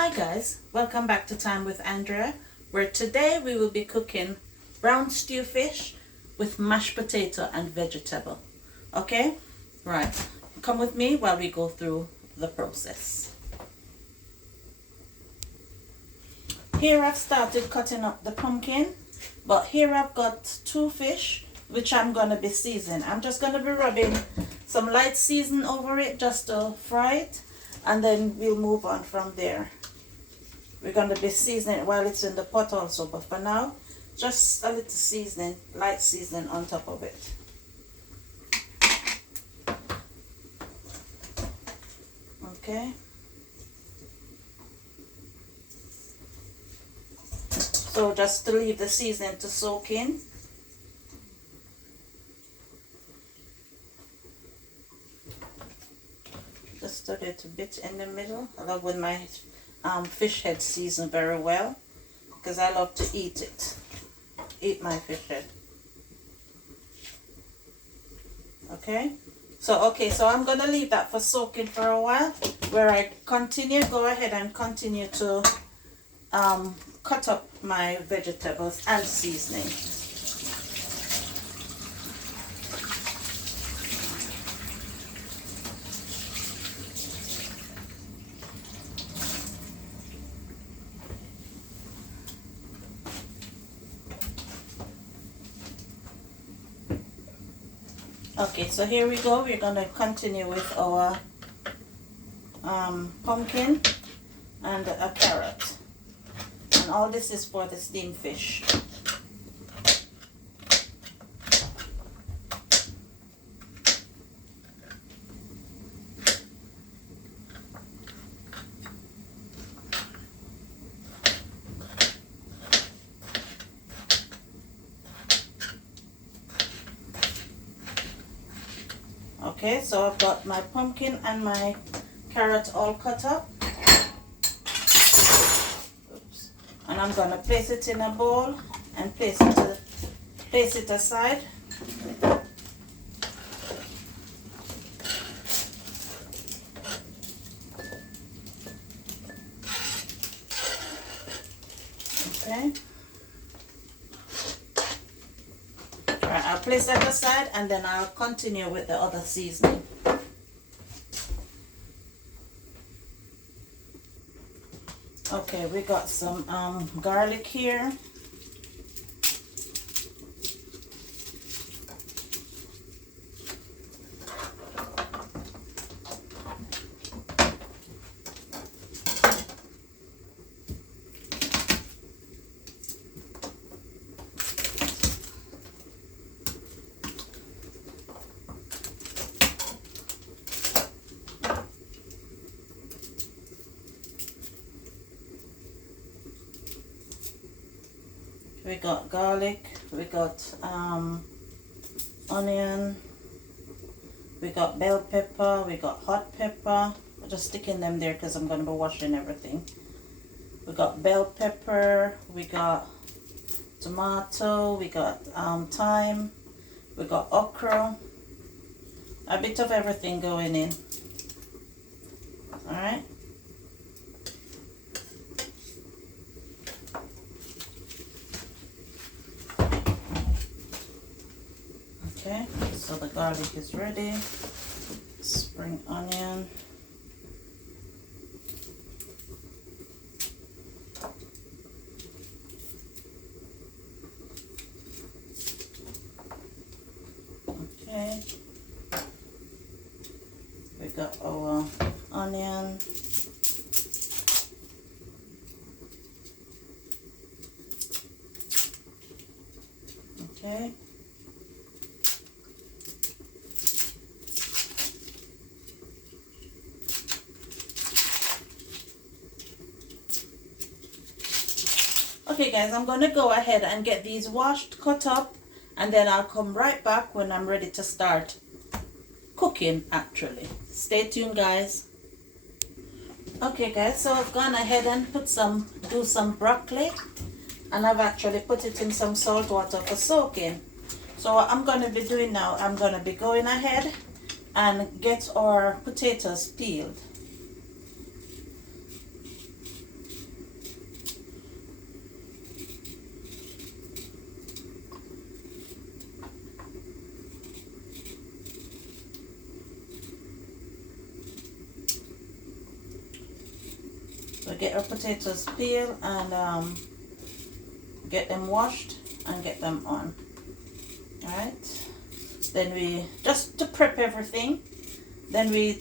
Hi guys, welcome back to Time with Andrea, where today we will be cooking brown stew fish with mashed potato and vegetable. Okay? Right. Come with me while we go through the process. Here I've started cutting up the pumpkin, but here I've got two fish which I'm going to be seasoning. I'm just going to be rubbing some light season over it just to fry it, and then we'll move on from there. We're going to be seasoning it while it's in the pot also, but for now, just a little seasoning, light seasoning on top of it. Okay. So just to leave the seasoning to soak in. Just a little bit in the middle. I love when my fish head seasoned very well, because I love to eat my fish head. Okay, so I'm gonna leave that for soaking for a while, where I go ahead and continue to cut up my vegetables and seasoning. Okay, so here we go. We're going to continue with our pumpkin and a carrot. And all this is for the steamed fish. Okay, so I've got my pumpkin and my carrot all cut up. Oops. And I'm going to place it in a bowl and place it aside. Okay. I'll place that aside, and then I'll continue with the other seasoning. Okay, we got some garlic here. We got garlic, we got onion, we got bell pepper, we got hot pepper. I'm just sticking them there because I'm going to be washing everything. We got bell pepper, we got tomato, we got thyme, we got okra. A bit of everything going in. Alright. Okay, so the garlic is ready. Spring onion. Okay, we got our onion. Okay. Okay guys, I'm going to go ahead and get these washed, cut up, and then I'll come right back when I'm ready to start cooking actually. Stay tuned guys. Okay guys, so I've gone ahead and do some broccoli, and I've actually put it in some salt water for soaking. So what I'm going to be doing now, I'm going to be going ahead and get our potatoes peeled. get our potatoes peeled and get them washed and get them on. Alright, then we, just to prep everything, then we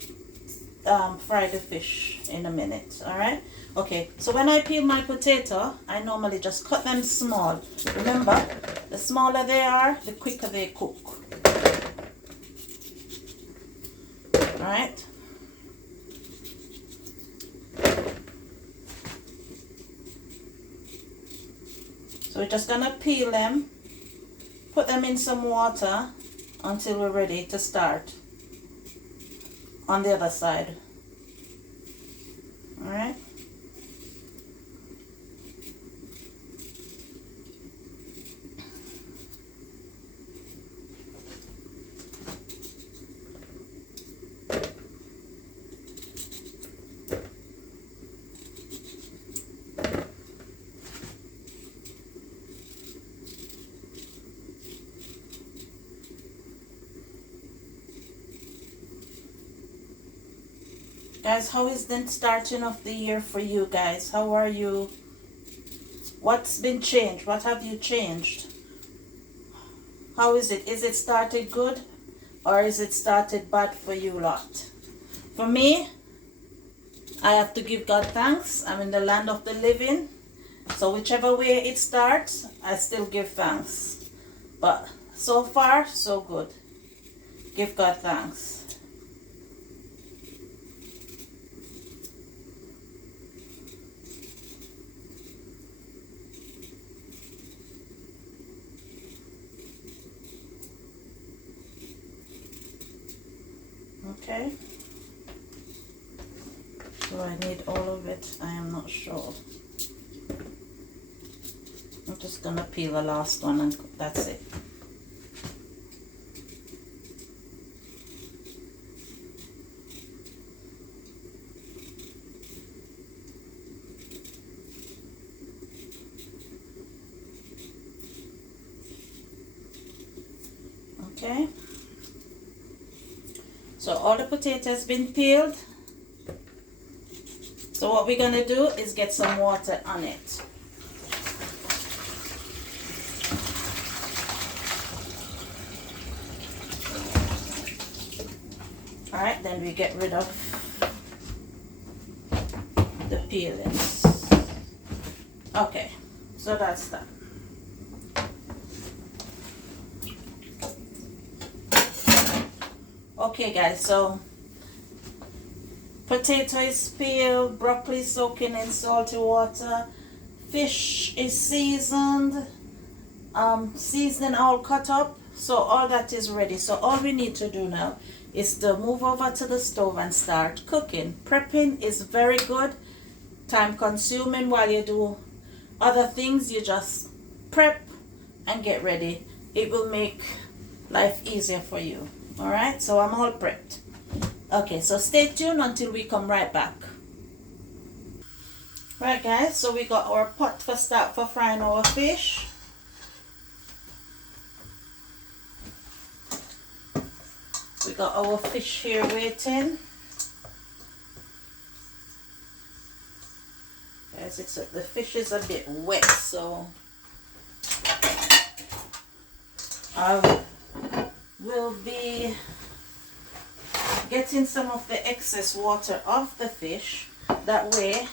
fry the fish in a minute. Alright, okay, so when I peel my potato, I normally just cut them small. Remember, the smaller they are, the quicker they cook. Alright, so we're just gonna peel them, put them in some water until we're ready to start on the other side. Alright, guys, how is the starting of the year for you guys? How are you? What's been changed? What have you changed? How is it? Is it started good or is it started bad for you lot? For me, I have to give God thanks. I'm in the land of the living. So whichever way it starts, I still give thanks. But so far, so good. Give God thanks. Okay. Do I need all of it? I am not sure. I'm just gonna peel the last one and that's it. Okay. So all the potatoes been peeled. So what we're gonna do is get some water on it. Alright, then we get rid of the peelings. Okay, so that's that. Okay guys, so potato is peeled, broccoli soaking in salty water, fish is seasoned, seasoning all cut up, so all that is ready. So all we need to do now is to move over to the stove and start cooking. Prepping is very good, time consuming. While you do other things, you just prep and get ready. It will make life easier for you. Alright, so I'm all prepped. Okay, so stay tuned until we come right back. Right guys, so we got our pot for start for frying our fish. We got our fish here waiting. Guys, the fish is a bit wet, so I will be getting some of the excess water off the fish. That way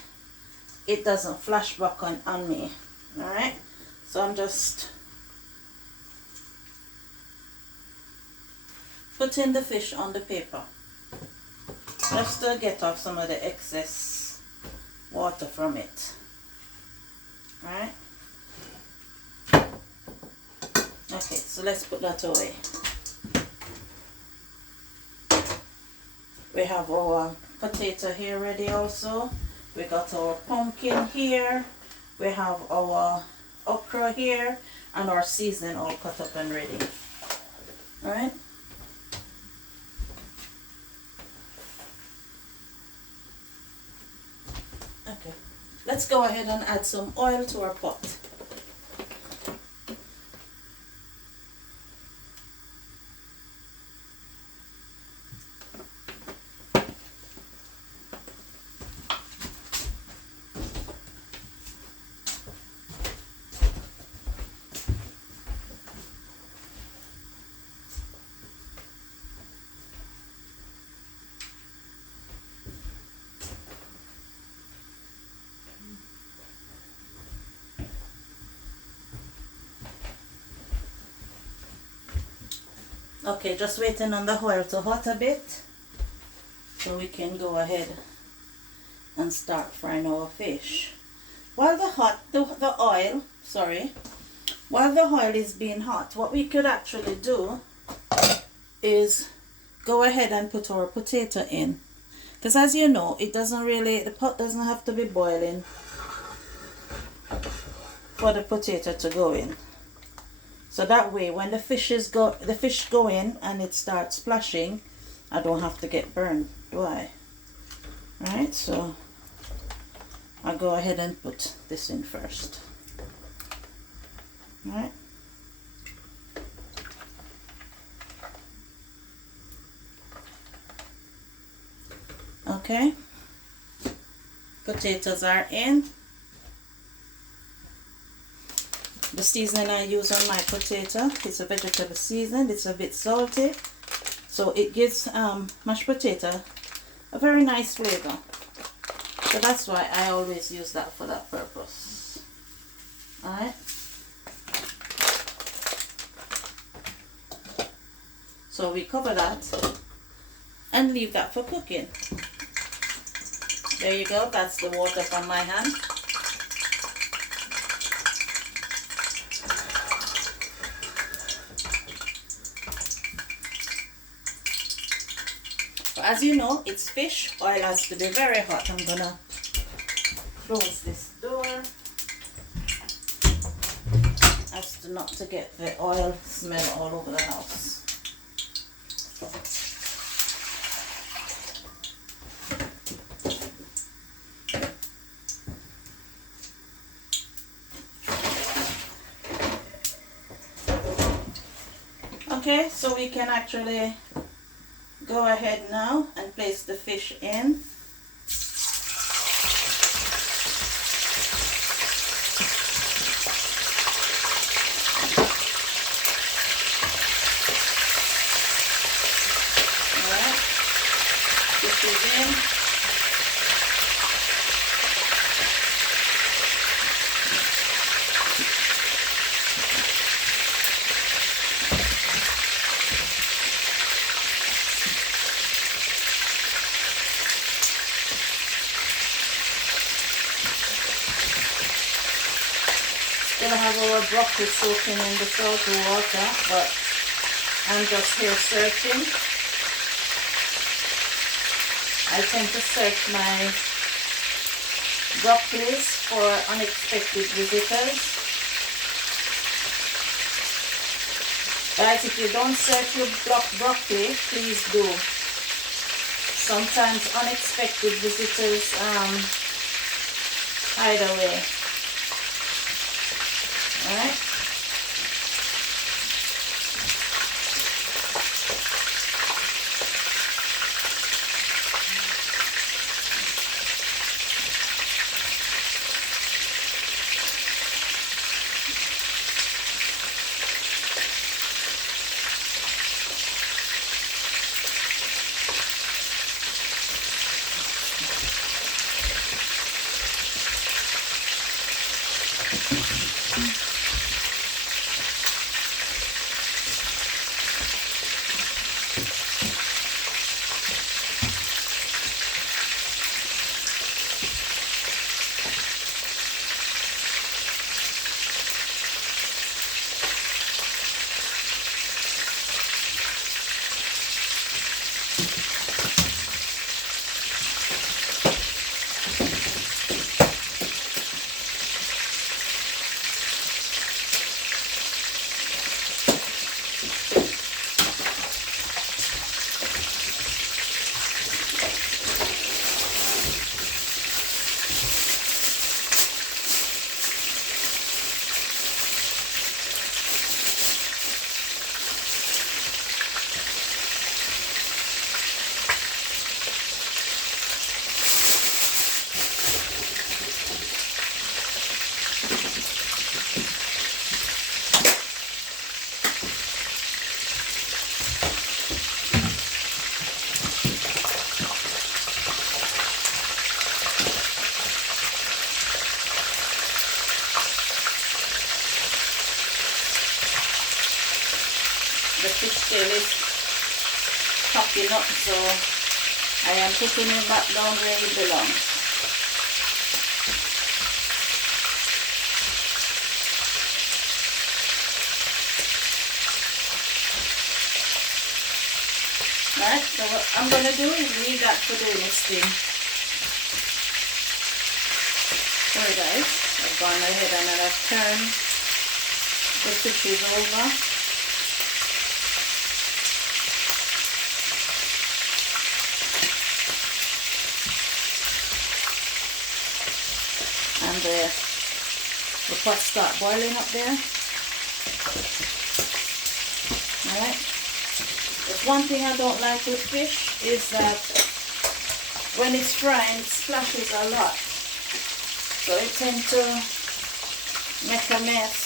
it doesn't flash back on me. Alright, so I'm just putting the fish on the paper just to get off some of the excess water from it. Alright, okay, so let's put that away. We have our potato here ready also. We got our pumpkin here. We have our okra here and our seasoning all cut up and ready. Alright. Okay. Let's go ahead and add some oil to our pot. Okay, just waiting on the oil to hot a bit so we can go ahead and start frying our fish. While while the oil is being hot, what we could actually do is go ahead and put our potato in. Because as you know, the pot doesn't have to be boiling for the potato to go in. So that way when the fish go in and it starts splashing, I don't have to get burned, do I? Right, so I'll go ahead and put this in first. Right. Okay. Potatoes are in. The seasoning I use on my potato, it's a vegetable season. It's a bit salty, so it gives mashed potato a very nice flavor. So that's why I always use that for that purpose. Alright. So we cover that and leave that for cooking. There you go, that's the water from my hand. But as you know, it's fish, oil has to be very hot. I'm gonna close this door as to not to get the oil smell all over the house. Okay, so we can actually go ahead now and place the fish in. Alright, fish is in. Still have our broccoli soaking in the salty water, but I'm just here searching. I tend to search my broccolis for unexpected visitors. Guys, if you don't search your broccoli, please do. Sometimes unexpected visitors hide away. Alright. the fish tail is popping up, so I am putting it back down where it belongs. Right, so what I'm going to do is leave that for doing its thing. Sorry guys, I've gone ahead and I've turned the fishes over. And the pot start boiling up there. Alright. There's one thing I don't like with fish is that when it's frying, it splashes a lot. So it tends to make a mess.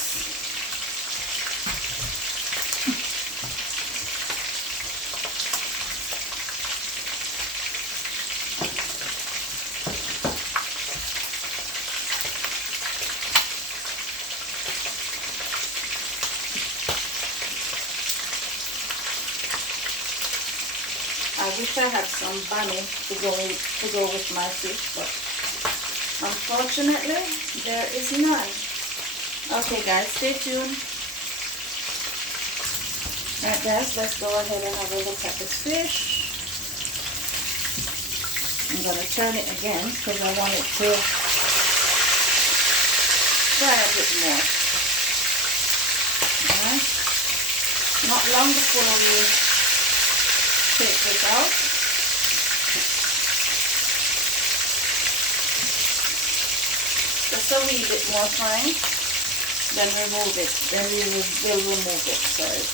I wish I had some bunny to go with my fish, but unfortunately there is none. Okay guys, stay tuned. Alright guys, let's go ahead and have a look at this fish. I'm going to turn it again because I want it to fry a bit more. Alright. Not long before we take this out. Just a wee bit more frying, then remove it. Then we will remove it. Sorry.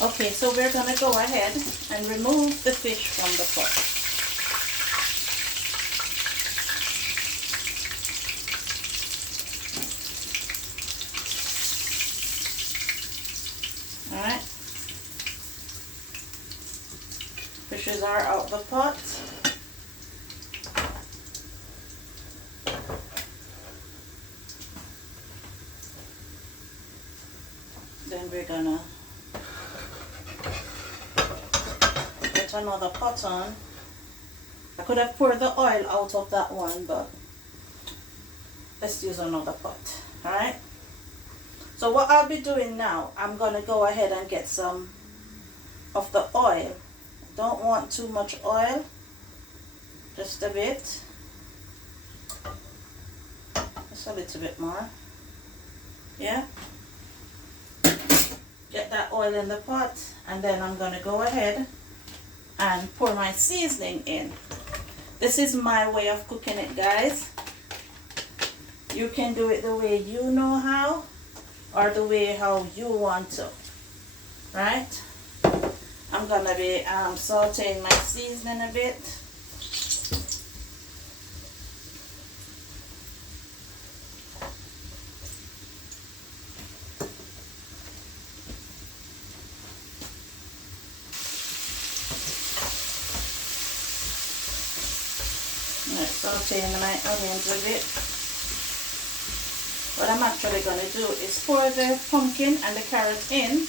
Okay, so we're going to go ahead and remove the fish from the pot. Alright. Fishes are out the pot. Then we're going to another pot on. I could have poured the oil out of that one, but let's use another pot. Alright, so what I'll be doing now, I'm gonna go ahead and get some of the oil. Don't want too much oil, just a bit, just a little bit more. Yeah, get that oil in the pot, and then I'm gonna go ahead and pour my seasoning in. This is my way of cooking it, guys. You can do it the way you know how, or the way how you want to, right? I'm gonna be sauteing my seasoning a bit. Sauteing my onions a bit. What I'm actually going to do is pour the pumpkin and the carrot in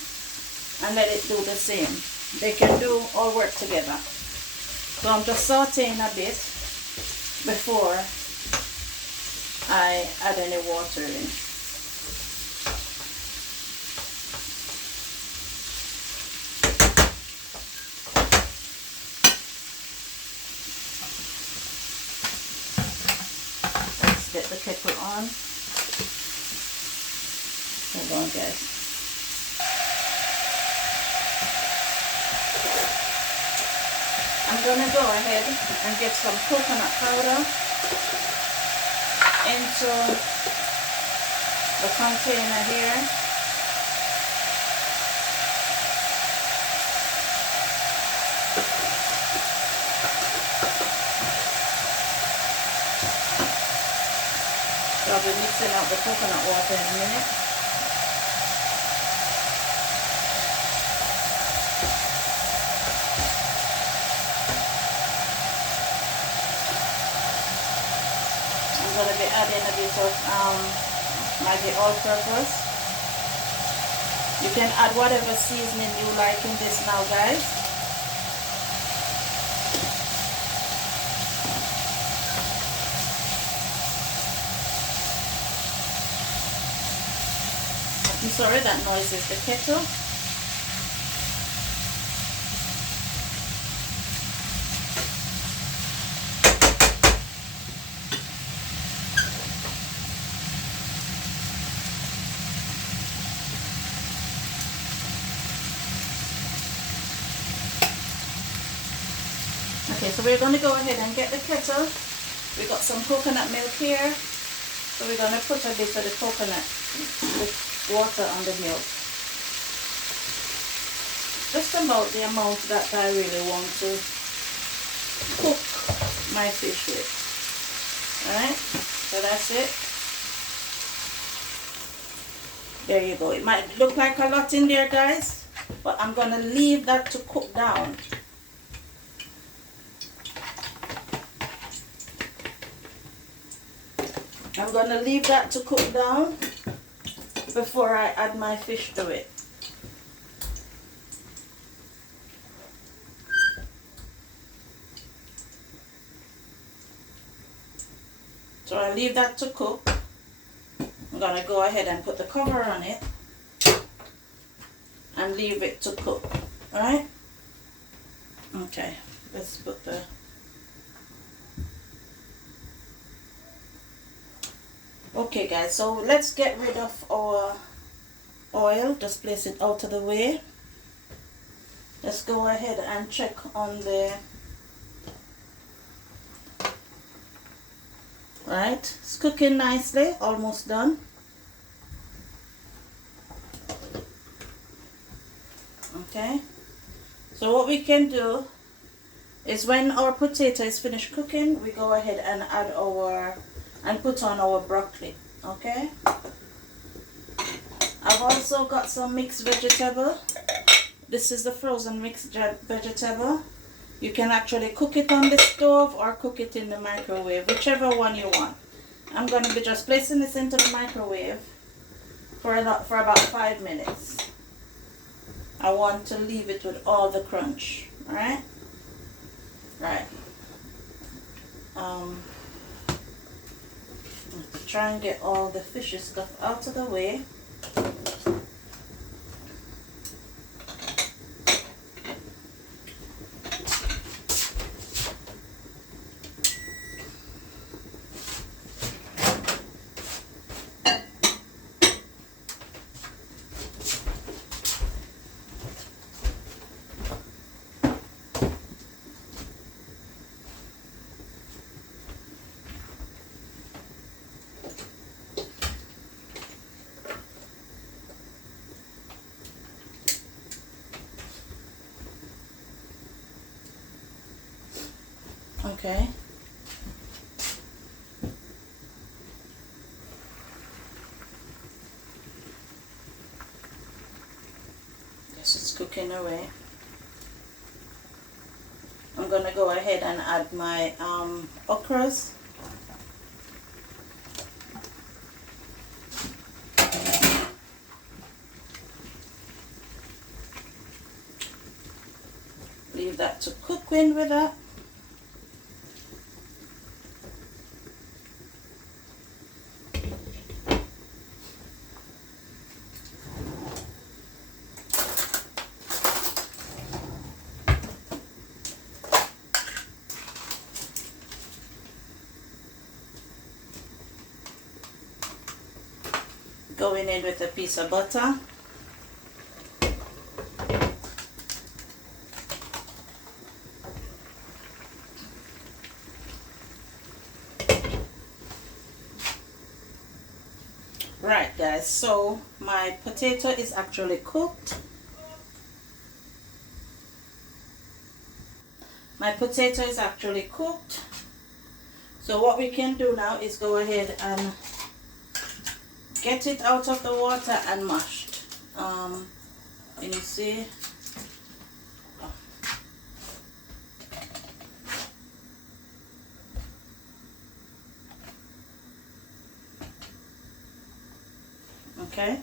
and let it do the same. They can do all work together. So I'm just sauteing a bit before I add any water in. Get the kettle on. Hold on, guys. I'm going to go ahead and get some coconut powder into the container here. So I'll be mixing up the coconut water in a minute. I'm going to be adding a bit of Maggi all-purpose. You can add whatever seasoning you like in this now, guys. I'm sorry, that noise is the kettle. Okay, so we're going to go ahead and get the kettle. We got some coconut milk here. So we're going to put a bit of the coconut water on the milk. Just about the amount that I really want to cook my fish with. Alright, so that's it. There you go. It might look like a lot in there, guys, but I'm going to leave that to cook down. I'm going to leave that to cook down before I add my fish to it. So I leave that to cook. I'm going to go ahead and put the cover on it and leave it to cook. Alright? Okay, let's put the... Okay guys, so let's get rid of our oil. Just place it out of the way. Let's go ahead and check on the... Right, it's cooking nicely, almost done. Okay, so what we can do is when our potato is finished cooking, we go ahead and add our and put on our broccoli. Okay, I've also got some mixed vegetable. This is the frozen mixed vegetable. You can actually cook it on the stove or cook it in the microwave, whichever one you want. I'm going to be just placing this into the microwave for about 5 minutes. I want to leave it with all the crunch. Alright? Right. Try and get all the fishy stuff out of the way. Okay. Yes, it's cooking away. I'm gonna go ahead and add my okras. Leave that to cook in with that. Going in with a piece of butter. guys, so my potato is actually cooked. My potato is actually cooked. So what we can do now is go ahead and get it out of the water and mashed. Can you see? Okay,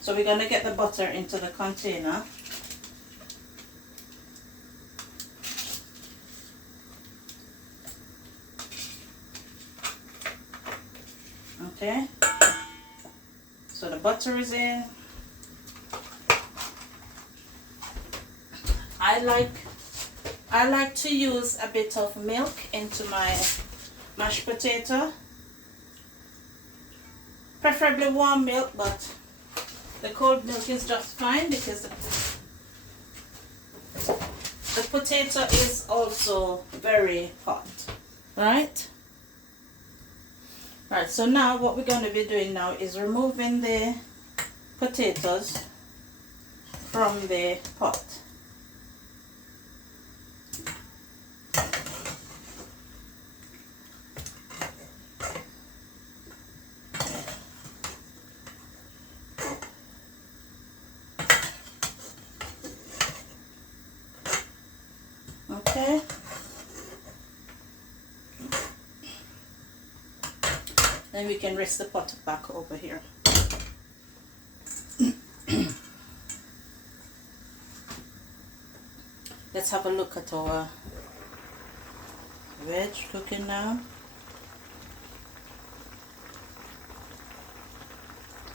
so we're going to get the butter into the container. Okay, so the butter is in. I like to use a bit of milk into my mashed potato, preferably warm milk, but the cold milk is just fine because the potato is also very hot, right? Right, so now what we're going to be doing now is removing the potatoes from the pot. Okay. Then we can rest the pot back over here. Let's have a look at our veg cooking now.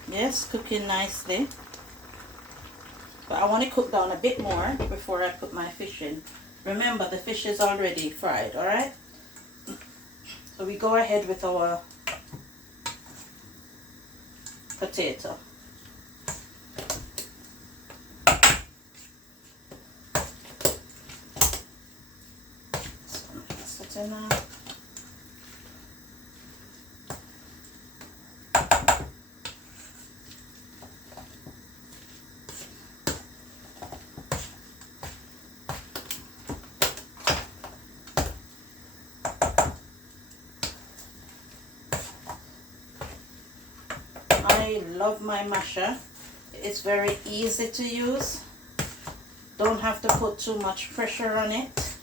Yes, cooking nicely. But I want to cook down a bit more before I put my fish in. Remember, the fish is already fried, alright? So we go ahead with our potato. So mix it in now. I love my masher. It's very easy to use. Don't have to put too much pressure on it.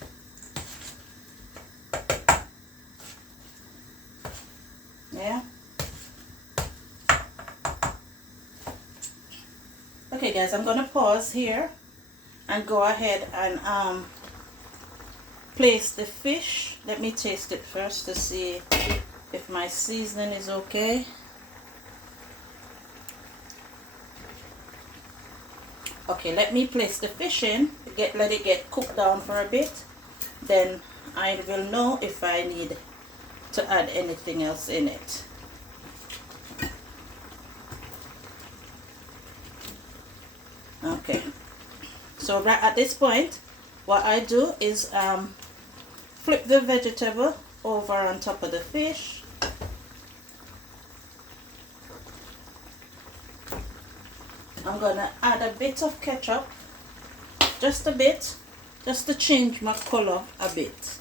Yeah. Okay guys, I'm gonna pause here and go ahead and place the fish. Let me taste it first to see if my seasoning is okay. Okay, let me place the fish in, let it get cooked down for a bit. Then I will know if I need to add anything else in it. Okay, so right at this point, what I do is flip the vegetable over on top of the fish. I'm gonna add a bit of ketchup, just a bit, just to change my color a bit,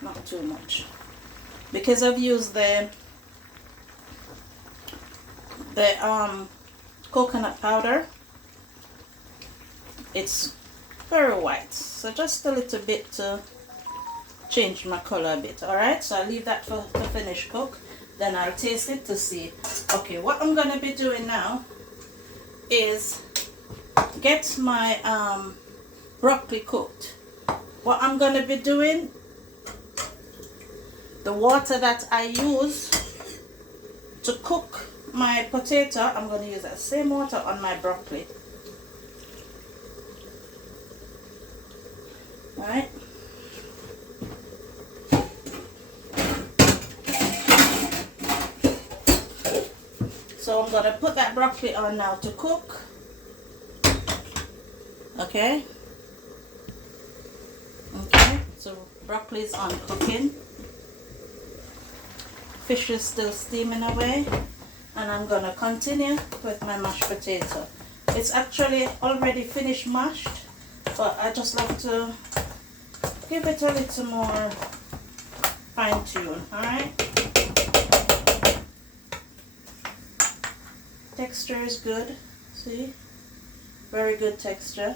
not too much, because I've used the coconut powder. It's very white, so just a little bit to change my color a bit. All right, so I'll leave that for the finished cook. Then I'll taste it to see. Okay, what I'm gonna be doing now is get my broccoli cooked. What I'm gonna be doing, the water that I use to cook my potato, I'm gonna use that same water on my broccoli. All right. So I'm gonna put that broccoli on now to cook. Okay. Okay, so broccoli is on cooking. fish is still steaming away, and I'm gonna continue with my mashed potato. It's actually already finished mashed, but I just love to give it a little more fine tune. Alright, texture is good. See, very good texture.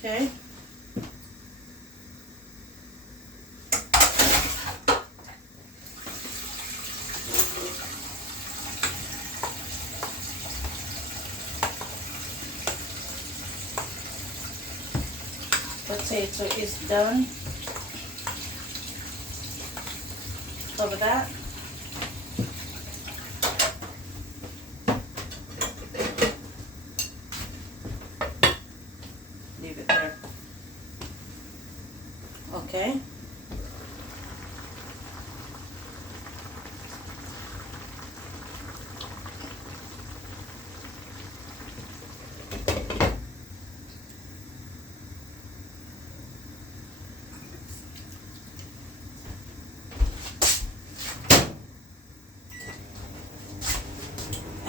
Okay. Potato is done. Cover that. Leave it there. Okay.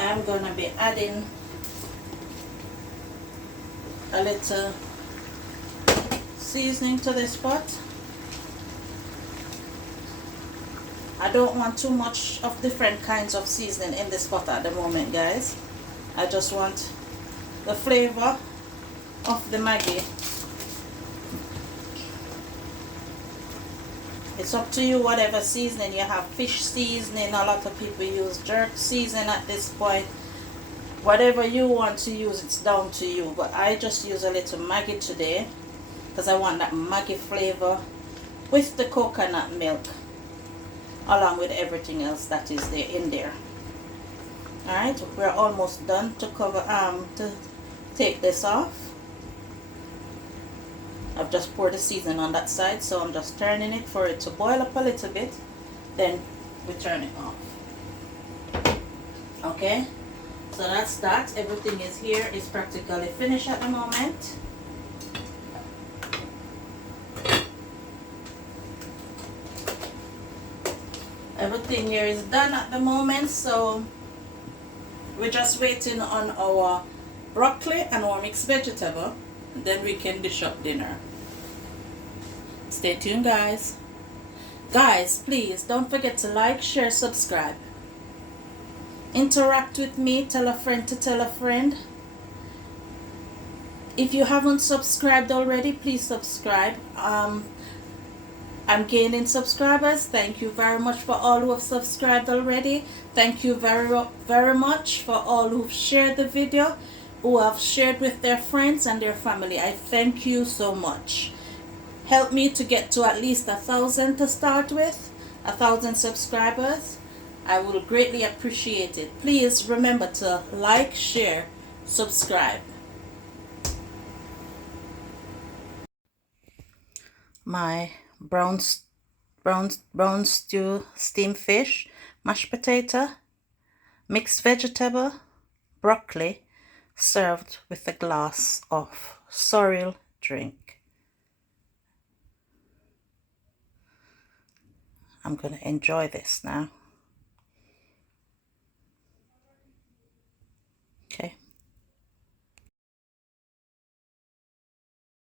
I'm gonna be adding a little seasoning to this pot. I don't want too much of different kinds of seasoning in this pot at the moment, guys. I just want the flavor of the Maggi. It's up to you, whatever seasoning you have. Fish seasoning, a lot of people use jerk seasoning at this point. Whatever you want to use, it's down to you. But I just use a little Maggi today because I want that Maggi flavor with the coconut milk, along with everything else that is there in there. Alright, we're almost done to cover to take this off. I've just poured the seasoning on that side, so I'm just turning it for it to boil up a little bit, then we turn it off. Okay, so that's that. Everything is here. It's practically finished at the moment. Everything here is done at the moment, so we're just waiting on our broccoli and our mixed vegetable, and then we can dish up dinner. Stay tuned, guys. Guys, please don't forget to like, share, subscribe. Interact with me. Tell a friend to tell a friend. If you haven't subscribed already, please subscribe. I'm gaining subscribers. Thank you very much for all who have subscribed already. Thank you very much for all who've shared the video, who have shared with their friends and their family. I thank you so much. Help me to get to at least 1,000 to start with, 1,000 subscribers. I will greatly appreciate it. Please remember to like, share, subscribe. My brown stew steamed fish, mashed potato, mixed vegetable, broccoli, served with a glass of sorrel drink. I'm going to enjoy this now.